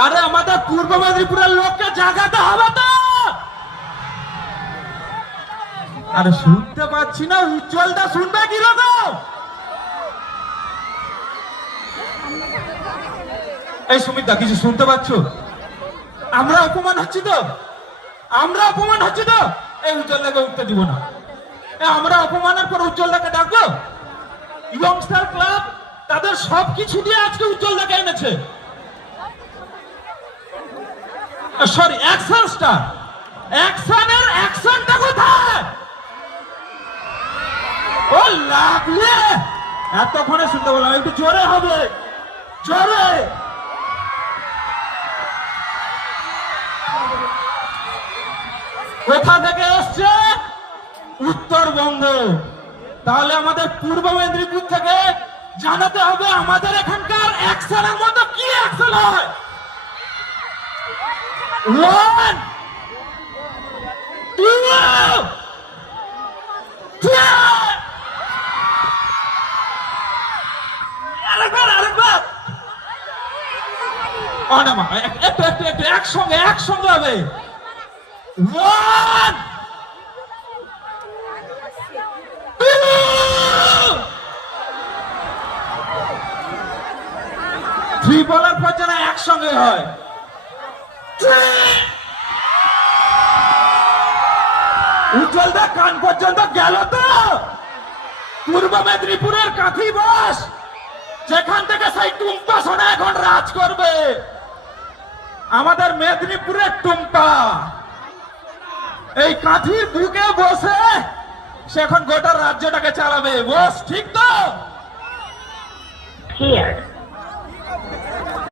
আরে আমাদের পূর্ব মেদিনীপুরের লোককে জাগাতে হবে তো। আরে শুনতে পাচ্ছি না, উজ্জ্বলদা শুনবে কি রকম? এই সুমিতদা কিছু শুনতে পাচ্ছ? আমরা অপমান হচ্ছি তো, আমরা অপমান হচ্ছি তো। এই উজ্জ্বলদাকে উঠতে দিব না। আমরা অপমানের পর উজ্জ্বলদাকে ডাকবো? ইয়ংস্টার ক্লাব তাদের সবকিছু দিয়ে আজকে উজ্জ্বলদাকে এনেছে। Sorry, action star. অ্যাকশনের অ্যাকশনটা কোথায়? ও লাগলে এতক্ষণে শুনতে বললাম, একটু জোরে হবে, জোরে। কোথা থেকে এসছে? উত্তরবঙ্গ। তাহলে আমাদের পূর্ব মেদিনীপুর থেকে জানাতে হবে আমাদের এখানকার অ্যাকশনের মতো কি অ্যাকশন হয়। One, two, three. আরেকবার। অনেমা একটু একসঙ্গে হবে। One, two. থ্রি বলার পর যেন একসঙ্গে হয়। উজ্জ্বলদা কান পর্যন্ত গেল তো? পূর্ব মেদিনীপুরের কাঁথি বস, যেখান থেকে সেই টুম্পা সোনা এখন রাজ করবে। আমাদের মেদিনীপুরের টুম্পা এই কাঁথির বুকে বসে সে এখন গোটা রাজ্যটাকে চালাবে। বস ঠিক তো?